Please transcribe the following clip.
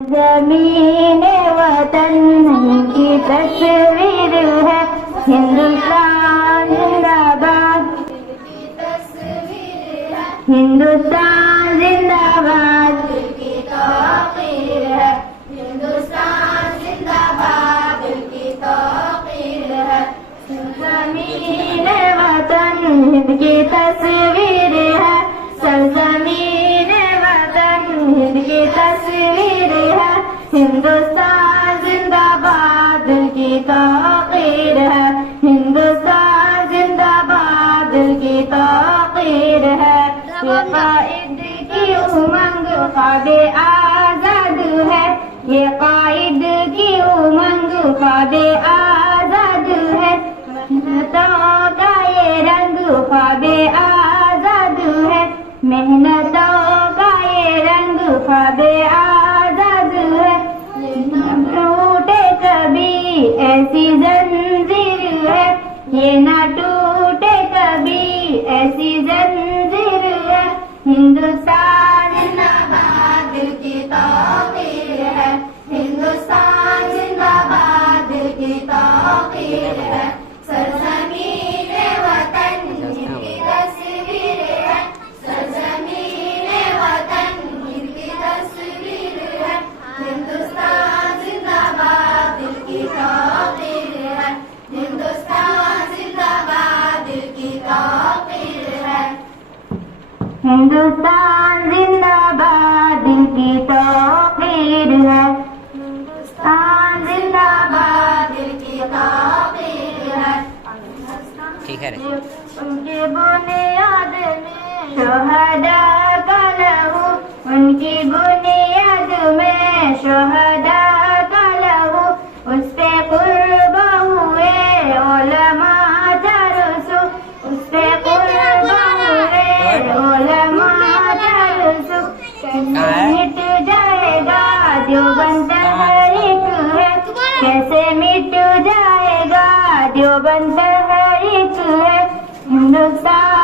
ज़मीन वतन की तस्वीर है, हिंदुस्तान जिंदाबाद, हिंदुस्तान जिंदाबाद की तौकीर है, हिंदुस्तान जिंदाबाद की तौकीर है। ज़मीन वतन हिंद की तस्वीर है, सरज़मीन वतन हिंद की तस्वीर है, हिंदुस्तान जिंदाबाद की तौकीर है, हिंदुस्तान जिंदाबाद की तौकीर है। ये कायद की उमंग ख्वाबे आजाद है, ये कायद की उमंग ख्वाबे आजाद है, मेहनतों का ये रंग ख्वाबे आजाद है, मेहनतों का ये रंग ख्वाबे आजाद है। न टूटे कभी ऐसी जंजीर है, ये न टूटे कभी ऐसी जंजीर है, हिंदुस्तान जिंदाबाद की तौकीर है, हिंदुस्तान जिंदाबाद की तौकीर है। सरज़मीन वतन की तस्वीर है, सरज़मीन वतन की तस्वीर है, हिंदुस्तान जिंदाबाद की तौकीर है, हिंदुस्तान जिंदाबाद की तौकीर है। हिंदुस्तान जिंदाबाद की तौकीर है, हिंदुस्तान जिंदाबाद की तौकीर है। ठीक है रे। उनकी बुनियाद में शोहदा का लहू, उनकी बुनियाद में शोहदा का लहू, उस पे कुर्ब हुए उलमा चारुसु, उस पे कुर्ब हुए उलमा चारुसु। मिट जाएगा देवबंद तहरीक है, कैसे मिट जाएगा देवबंद तहरीक है, हिंदुस्तान